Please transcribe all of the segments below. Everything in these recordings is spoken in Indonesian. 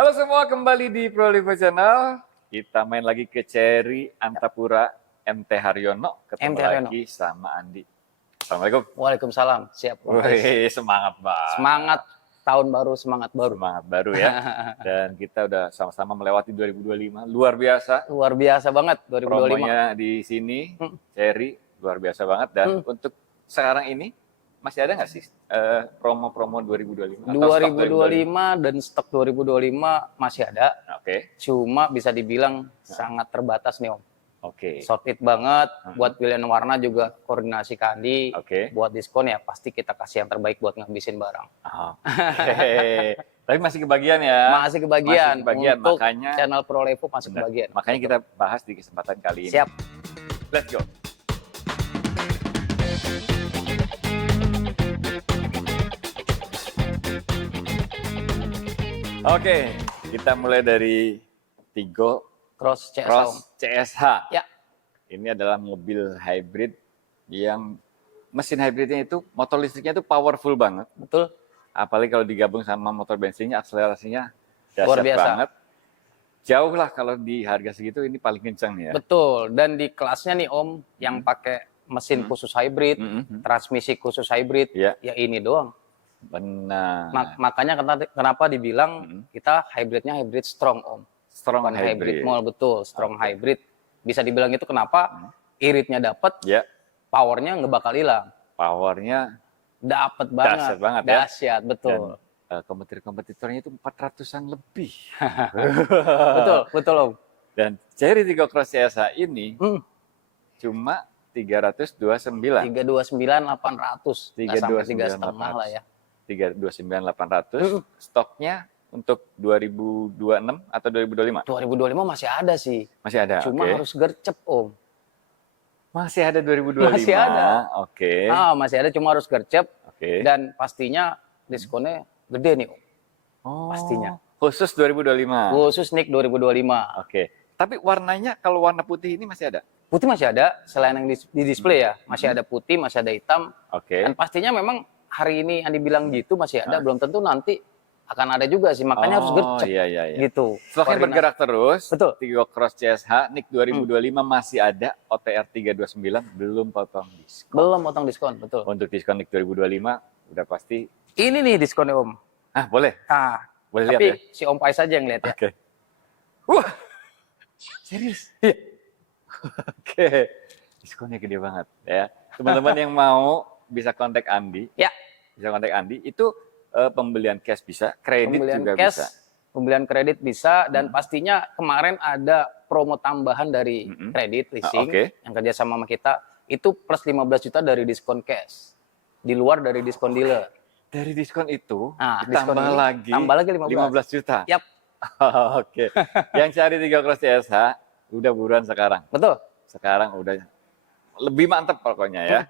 Halo semua, kembali di Prolivo Channel. Kita main lagi ke Cherry Antapura MT Haryono. Ketemu MT Haryono. lagi sama Andi. Assalamualaikum. Waalaikumsalam. Siap, Om Ais. Wih, semangat banget. Semangat tahun baru, semangat baru. Semangat baru ya. Dan kita udah sama-sama melewati 2025. Luar biasa. Luar biasa banget 2025. Promonya di sini, Cherry, luar biasa banget. Dan untuk sekarang ini, masih ada nggak sih promo-promo 2025? Atau stok 2025 dan stok 2025 masih ada. Oke. Cuma bisa dibilang sangat terbatas nih, Om. Oke. Sorted banget. Buat pilihan warna juga koordinasi ke Andi. Oke. Buat diskon ya pasti kita kasih yang terbaik buat ngabisin barang. Oke. Tapi masih kebagian ya? Masih kebagian. Masih kebagian. Untuk Makanya channel Prolevo masih kebagian. Makanya kita bahas di kesempatan kali ini. Siap. Let's go. Oke, kita mulai dari Tigo Cross CSH, Om. Cross CSH. Ya. Ini adalah mobil hybrid yang mesin hybridnya itu, motor listriknya itu powerful banget. Betul. Apalagi kalau digabung sama motor bensinnya, akselerasinya Luar dahsyat biasa. banget. Jauh lah kalau di harga segitu, ini paling kencang ya. Betul, dan di kelasnya nih Om, yang pakai mesin khusus hybrid, transmisi khusus hybrid, Ya. ya ini doang. Benar. Makanya kenapa dibilang kita hybridnya hybrid strong Om. Strong Bukan hybrid hybrid. mall, betul, strong hybrid. Bisa dibilang itu kenapa iritnya dapat, Ya, powernya nggak bakal hilang. powernya Dapat banget. dahsyat banget ya. Dahsyat, betul. Dan kompetitor-kompetitornya itu 400-an lebih. Betul, betul Om. Dan Cherry Tigo Cross CSH ini cuma 329. 329.800. Nggak sampai 329.800. 3,5 lah ya. 329.800. Stoknya untuk 2026 atau 2025? 2025 masih ada sih. Masih ada. Cuma oke. harus gercep Om. Masih ada 2025. Masih ada. Oke. Masih ada, cuma harus gercep. Oke. Dan pastinya diskonnya gede nih Om. Oh, pastinya. Khusus 2025. Khusus NIK 2025. Oke. Tapi warnanya kalau warna putih ini masih ada? Putih masih ada, selain yang di display ya. Masih ada putih, masih ada hitam. Oke. Dan pastinya memang hari ini Andi bilang gitu masih ada, belum tentu nanti akan ada juga sih. Makanya harus gercep. Iya. Gitu. Stoknya bergerak terus. Betul. Tigo Cross CSH NIK 2025 masih ada, OTR 329 belum potong diskon. Belum potong diskon, betul. Untuk diskon NIK 2025 udah pasti. Ini nih diskonnya Om. Boleh. Boleh lihat Tapi ya. si Om Pais aja yang lihat ya. Oke. Wah. Serius? Iya. Oke. Diskonnya gede banget ya. Teman-teman yang mau bisa kontak Andi. Ya. Bisa kontak Andi. Itu pembelian cash bisa, kredit Pembelian juga cash, bisa. pembelian kredit bisa, dan pastinya kemarin ada promo tambahan dari kredit leasing yang kerjasama sama kita, itu plus 15 juta dari diskon cash, di luar dari diskon dealer. Dari diskon itu, diskon tambah lagi 15 juta. Yap. Oke. Yang cari Tigo Cross CSH, udah buruan sekarang. Betul. Sekarang udah lebih mantep pokoknya ya.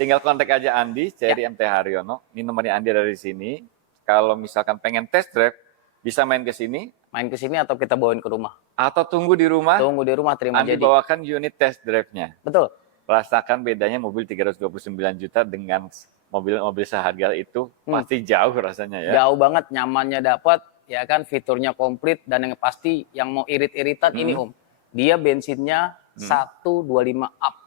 Tinggal kontak aja Andi, Cherry MT Haryono. Ini nomornya Andi ada di sini. Kalau misalkan pengen test drive, bisa main ke sini. Main ke sini atau kita bawain ke rumah. Atau tunggu di rumah. Tunggu di rumah, terima Andi jadi. bawakan unit test drive-nya. Betul. Rasakan bedanya mobil 329 juta dengan mobil-mobil seharga itu. Pasti jauh rasanya ya. Jauh banget, nyamannya dapat, ya kan, fiturnya komplit, dan yang pasti yang mau irit-iritan ini Om. Dia bensinnya 125 up.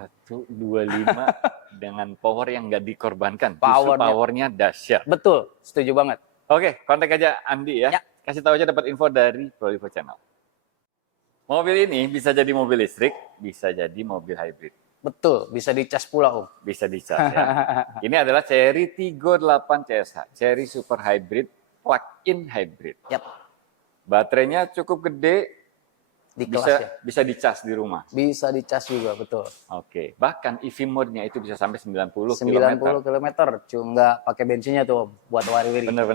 125 dengan power yang nggak dikorbankan. Justru powernya dahsyat. Betul, setuju banget. Oke, kontak aja Andi ya. Kasih tahu aja dapat info dari Prolivo Channel. Mobil ini bisa jadi mobil listrik, bisa jadi mobil hybrid. Betul, bisa dicas pula Om. Bisa dicas ya. Ini adalah Cherry Tigo 8 CSH, Cherry Super Hybrid, plug-in hybrid. Yap. Baterainya cukup gede, Di kelas ya. bisa dicas di rumah. Bisa dicas juga, betul. Oke, bahkan EV mode-nya itu bisa sampai 90 90 km, cuma nggak pakai bensinnya tuh Om, buat wari-wiri. Benar.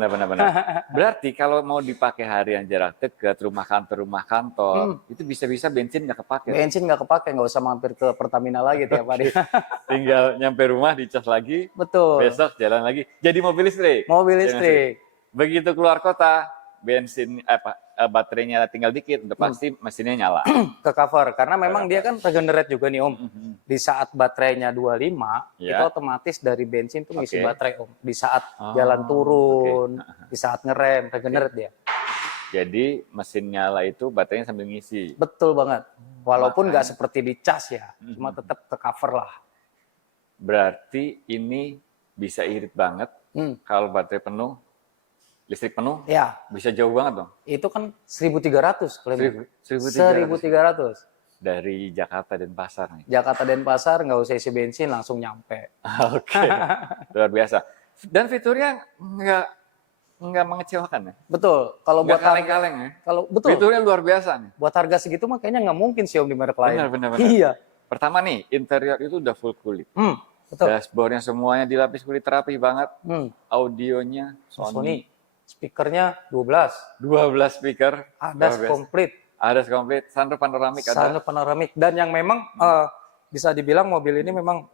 Berarti kalau mau dipakai harian jarak dekat, rumah kantor, itu bisa-bisa bensin nggak kepake. Bensin nggak kepake, nggak usah mampir ke Pertamina lagi tiap hari. Tinggal nyampe rumah, dicas lagi, Betul. besok jalan lagi. Jadi mobil listrik. Mobil listrik. Begitu keluar kota, bensin baterainya tinggal dikit, udah pasti mesinnya nyala. Ke cover, karena memang dia kan regenerate juga nih Om. Di saat baterainya 25, itu otomatis dari bensin tuh ngisi baterai Om. Di saat jalan turun, di saat ngerem, regenerate dia. Jadi mesin nyala itu baterainya sambil ngisi. Betul banget. Walaupun nggak seperti di cas ya, cuma tetap ke cover lah. Berarti ini bisa irit banget. Kalau baterai penuh, listrik penuh, ya bisa jauh banget dong. Itu kan 1.300 klaimnya. 1.300. Dari Jakarta Denpasar nih. Jakarta Denpasar nggak usah isi bensin langsung nyampe. Oke, luar biasa. Dan fiturnya nggak mengecewakan ya. Betul. Kalau buat kaleng-kaleng ya. Kalau betul. Fiturnya luar biasa nih. Buat harga segitu mah kayaknya nggak mungkin sih Om di merek lain. Benar. Iya. Pertama nih, interior itu udah full kulit. Betul. Dashboardnya semuanya dilapis kulit rapi banget. Audionya Sony. Speakernya 12 speaker. ADAS komplit. ADAS komplit. Sunroof panoramik ada. Sunroof panoramik. Dan yang memang bisa dibilang mobil ini memang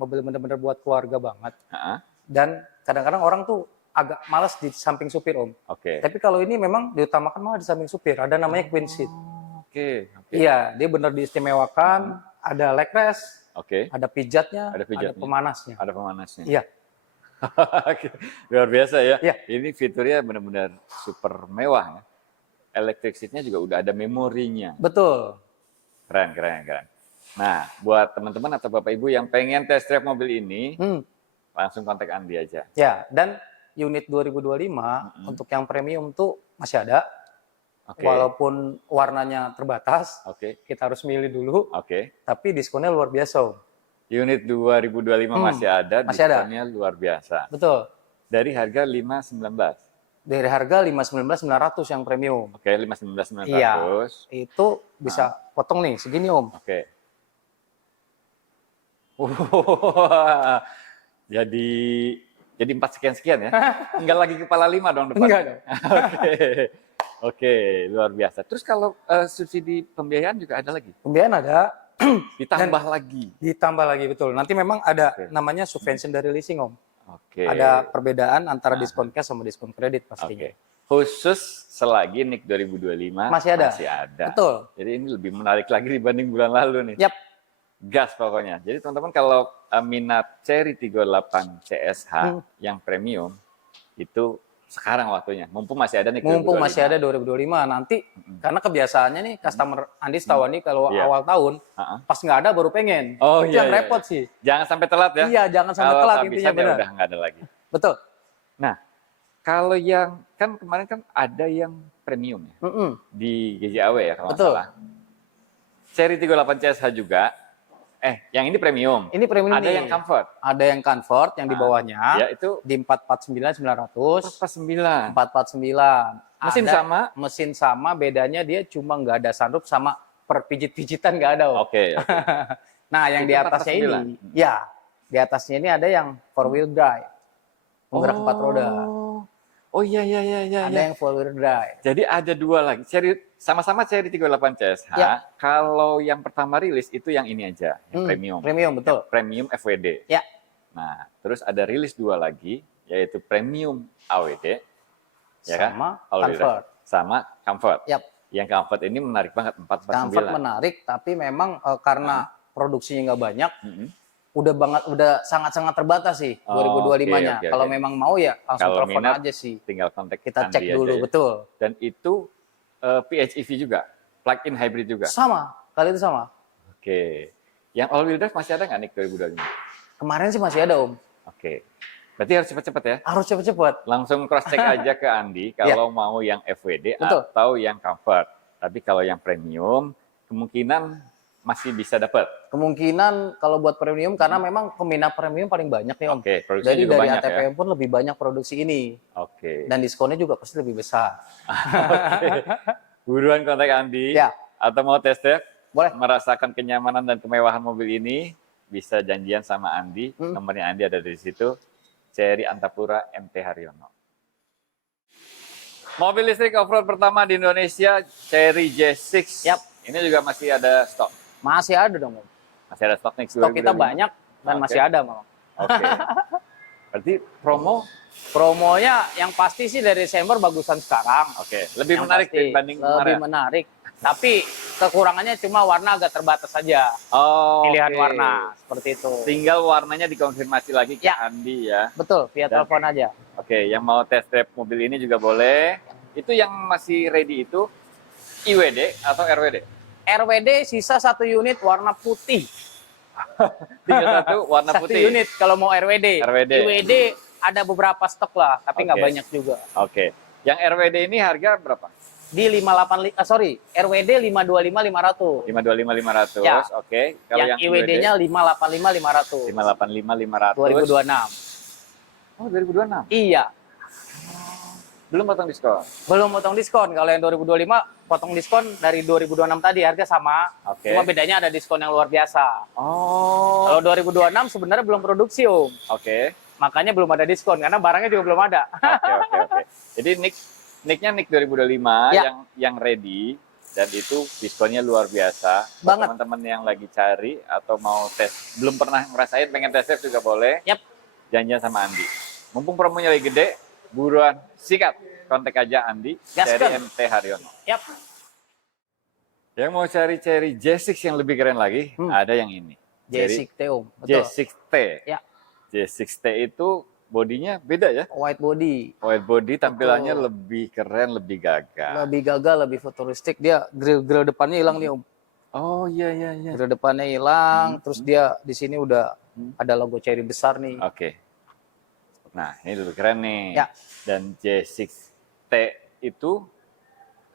mobil benar-benar buat keluarga banget. Dan kadang-kadang orang tuh agak malas di samping supir Om. Tapi kalau ini memang diutamakan malah di samping supir. Ada namanya Queen Seat. Iya, dia benar diistimewakan. Ada leg rest. Ada pijatnya. Ada pemanasnya. Ada pemanasnya. Iya. Luar biasa ya. Iya. Ini fiturnya benar-benar super mewah ya. Electric seat-nya juga udah ada memorinya. Betul. Keren. Nah, buat teman-teman atau Bapak Ibu yang pengen test drive mobil ini, langsung kontak Andi aja. Ya, dan unit 2025 untuk yang premium tuh masih ada. Walaupun warnanya terbatas, kita harus milih dulu. Tapi diskonnya luar biasa, Om. Unit 2025 masih ada, diskonnya luar biasa. Betul. Dari harga 519. Dari harga 519.900 yang premium. 519.900. Iya. Itu bisa potong nih segini, Om. Jadi 4 sekian ya. Enggak lagi kepala 5 dong depan. Enggak dong. Oke, luar biasa. Terus kalau subsidi pembiayaan juga ada lagi? Pembiayaan ada. Ditambah lagi, betul. Nanti memang ada namanya subvention dari leasing, Om. Ada perbedaan antara diskon cash sama diskon kredit pastinya. Khusus selagi NIK 2025 masih ada. Betul. Jadi ini lebih menarik lagi dibanding bulan lalu nih. Yap. Gas pokoknya. Jadi teman-teman kalau minat Chery 38 CSH yang premium, itu sekarang waktunya. Mumpung masih ada nih. Mumpung masih ada 2025. Nanti karena kebiasaannya nih customer Andi setahu nih kalau awal tahun pas nggak ada baru pengen. Itu yang repot sih. Jangan sampai telat ya. Iya, jangan sampai telat intinya benar. Udah nggak ada lagi. Betul. Nah, kalau yang kan kemarin kan ada yang premium ya. Di GJAW ya kalau nggak salah. Chery 38 CSH juga. Yang ini premium. Ini premium. Ada yang comfort. Ada yang comfort yang di bawahnya. Ya, itu di 449.900. 449. Mesin sama? Mesin sama, bedanya dia cuma nggak ada sunroof sama perpijit-pijitan nggak ada. Nah, yang di atasnya ini, ya, di atasnya ini ada yang 4-wheel drive. Penggerak 4 roda. Iya. Ada yang 4-wheel drive. Jadi ada 2 lagi. Sama-sama Chery 38 CSH. Kalau yang pertama rilis itu yang ini aja, yang premium. Premium, betul. Premium FWD. Ya. Nah, terus ada rilis 2 lagi, yaitu premium AWD. Ya sama kan? comfort. Sama comfort. Yap. Yang comfort ini menarik banget, 449. Comfort menarik, tapi memang karena produksinya nggak banyak, udah sangat-sangat terbatas sih 2025-nya. Kalau memang mau ya langsung telepon aja sih. Tinggal kontak kita cek dulu, ya. betul. Dan itu PHEV juga, plug-in hybrid juga. Sama, kali itu sama. Yang all wheel drive masih ada nggak nih 2025? Kemarin sih masih ada, Om. Berarti harus cepat-cepat ya? Harus cepat-cepat. Langsung cross check aja ke Andi kalau mau yang FWD atau yang comfort. Tapi kalau yang premium kemungkinan masih bisa dapat. Kemungkinan kalau buat premium karena memang peminat premium paling banyak nih, Om. Jadi dari ATPM pun lebih banyak produksi ini. Dan diskonnya juga pasti lebih besar. Buruan kontak Andi. Atau mau test drive? Boleh. Merasakan kenyamanan dan kemewahan mobil ini, bisa janjian sama Andi. Nomornya Andi ada di situ. Chery Antapura MT Haryono. Mobil listrik off-road pertama di Indonesia, Chery J6. Ini juga masih ada stok. Masih ada dong, Om. Masih ada stok nih. Stok kita banyak dan masih ada, Om. Berarti promonya yang pasti sih dari Desember bagusan sekarang. Lebih yang menarik dibanding kemarin. Lebih menarik. Tapi kekurangannya cuma warna agak terbatas saja. Pilihan warna seperti itu. Tinggal warnanya dikonfirmasi lagi ke Andi ya. Betul, via telepon aja. Yang mau test drive mobil ini juga boleh. Itu yang masih ready itu IWD atau RWD? RWD sisa 1 unit warna putih. Tinggal satu warna Satu putih. unit kalau mau RWD. RWD. IWD ada beberapa stok lah, tapi nggak banyak juga. Oke. Yang RWD ini harga berapa? Di 585, RWD 525 500. 525 500. Ya. Oke. Kalau yang IWD-nya 585 500. 585 500. 2026. Oh, 2026. Iya. Belum potong diskon. Belum potong diskon. Kalau yang 2025 potong diskon dari 2026 tadi harga sama. Oke. Cuma bedanya ada diskon yang luar biasa. Oh. Kalau 2026 sebenarnya belum produksi, Om. Oke. Makanya belum ada diskon karena barangnya juga belum ada. Oke. Jadi nicknya Nick 2025 Ya. yang ready dan itu diskonnya luar biasa. Banget. Teman-teman yang lagi cari atau mau tes, belum pernah ngerasain, pengen tes drive juga boleh. Yap. Janjian sama Andi. Mumpung promonya lagi gede, buruan sikat. Kontak aja Andi dari Gaskan. MT Haryono. Yap. Yang mau cari J6 yang lebih keren lagi, ada yang ini. J6T, Om. Betul. J6T. Ya. J6T itu bodinya beda ya? White body. White body tampilannya Betul. lebih keren, lebih gagah. Lebih gagah, lebih futuristik. Dia grill depannya hilang nih, Om. Oh iya. Grill depannya hilang, terus dia di sini udah ada logo Cherry besar nih. Oke. Nah, ini lebih keren nih. Ya. Dan J6T itu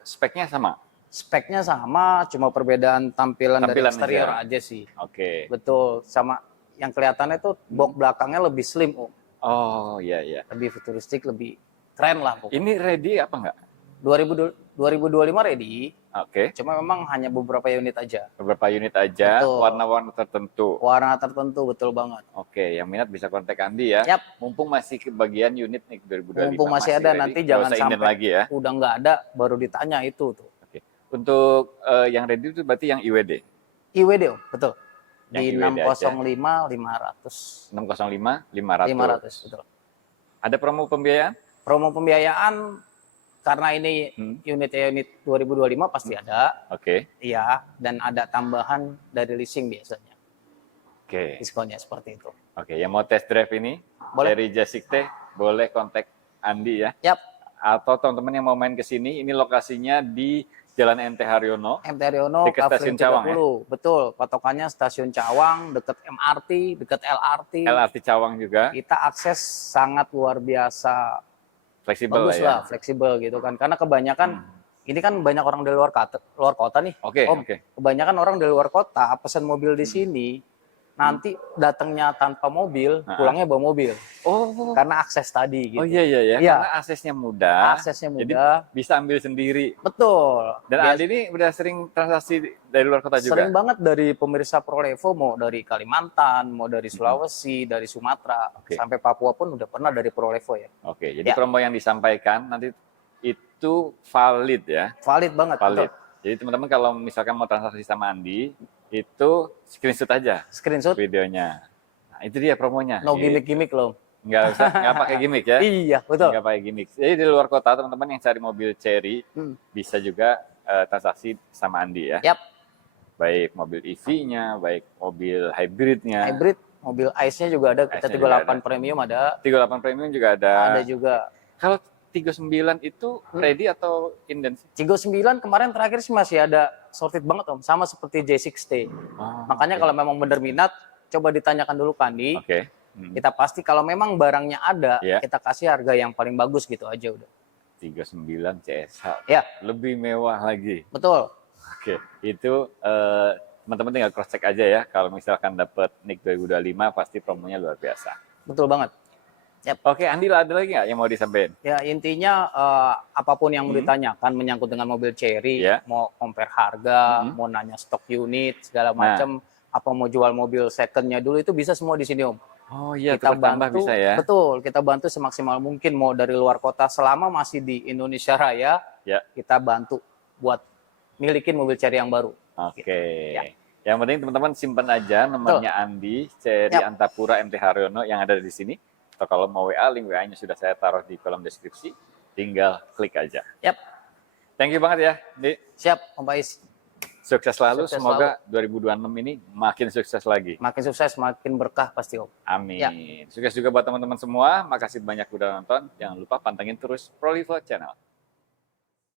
speknya sama. Speknya sama, cuma perbedaan tampilan dari Tampilan eksterior aja. aja sih. Oke. Betul, sama yang kelihatannya tuh box belakangnya lebih slim, Om. Oh iya. Lebih futuristik, lebih keren lah pokoknya. Ini ready apa enggak? 2025 ready, Oke. cuma memang hanya beberapa unit aja. Beberapa unit aja, Betul. warna-warna tertentu. Warna tertentu, betul banget. Oke, yang minat bisa kontak Andi ya. Yap. Mumpung masih kebagian unit nih 2025. Mumpung masih ada, ready. nanti Nggak jangan usah inden sampai lagi ya. udah nggak ada, baru ditanya itu tuh. Oke. Untuk yang ready itu berarti yang IWD. IWD, Om, betul. Yang Di IWD 605 500. 605 500. 500, betul. Ada promo pembiayaan? Promo pembiayaan karena ini unit 2025 pasti ada. Oke. Iya, dan ada tambahan dari leasing biasanya. Oke. Diskonnya seperti itu. Oke, yang mau test drive ini Boleh. dari J6T boleh kontak Andi ya. Yap, Atau teman-teman yang mau main ke sini, ini lokasinya di Jalan MT Haryono. MT Haryono, Dekat Kavling Stasiun Cawang, 30. Betul, patokannya Stasiun Cawang, dekat MRT, dekat LRT. LRT Cawang juga. Kita akses sangat luar biasa Fleksibel bagus lah ya. lah, fleksibel gitu kan. Karena kebanyakan ini kan banyak orang dari luar kota nih. Oke, Om, oke. kebanyakan orang dari luar kota pesan mobil di sini, nanti datangnya tanpa mobil, pulangnya bawa mobil. Oh. Karena akses tadi gitu. Oh iya. Iya. Karena aksesnya mudah. Aksesnya Jadi mudah. bisa ambil sendiri. Betul. Dan Andi ini udah sering transaksi dari luar kota juga. Sering banget dari pemirsa Prolevo, mau dari Kalimantan, mau dari Sulawesi, dari Sumatera, Oke. sampai Papua pun udah pernah dari Prolevo ya. Oke, jadi Ya. promo yang disampaikan nanti itu valid ya. Valid banget. Valid. Betul. Jadi teman-teman kalau misalkan mau transaksi sama Andi, itu screenshot aja Screenshot, videonya. Nah, itu dia promonya. no gimmick-gimmick loh. Nggak pakai gimmick ya. Iya, betul. Nggak pakai gimmick. Jadi di luar kota teman-teman yang cari mobil Cherry bisa juga transaksi sama Andi ya. Yap, Baik mobil EV-nya, baik mobil hybridnya. hybrid, mobil ICE-nya juga ada, kita ICE-nya juga 38 premium ada. 38 premium juga ada. Ada juga. Kalau 39 itu ready atau inden sih? Cigo 9 kemarin terakhir sih masih ada sorted banget Om, sama seperti J6T. Makanya kalau memang benar minat, coba ditanyakan dulu ke Andi. Oke. Kita pasti kalau memang barangnya ada, Ya. kita kasih harga yang paling bagus gitu aja udah. 39 CSH. Ya, Lebih mewah lagi. betul. Oke, itu teman-teman tinggal cross check aja ya. Kalau misalkan dapat NIK 2025 pasti promonya luar biasa. Betul banget. Oke, Andi ada lagi nggak yang mau disampaikan? Ya intinya apapun yang mau ditanyakan menyangkut dengan mobil Cherry, Ya. mau compare harga, mau nanya stok unit segala macam, apa mau jual mobil secondnya dulu itu bisa semua di sini Om. Oh iya, Kita tukar tambah bantu, bisa ya. betul. Kita bantu semaksimal mungkin mau dari luar kota selama masih di Indonesia Raya, Ya. kita bantu buat milikin mobil Cherry yang baru. Oke. Ya. Yang penting teman-teman simpan aja nomornya Andi, Cherry Yap. Antapura MT Haryono yang ada di sini. Atau kalau mau WA, link WA-nya sudah saya taruh di kolom deskripsi. Tinggal klik aja. Yap, Thank you banget ya, Di. siap Om Pais. Sukses selalu. Sukses Semoga 2026 ini makin sukses lagi. Makin sukses, makin berkah pasti Om. Amin. Ya. Sukses juga buat teman-teman semua. Makasih banyak udah nonton. Jangan lupa pantengin terus Prolivo Channel.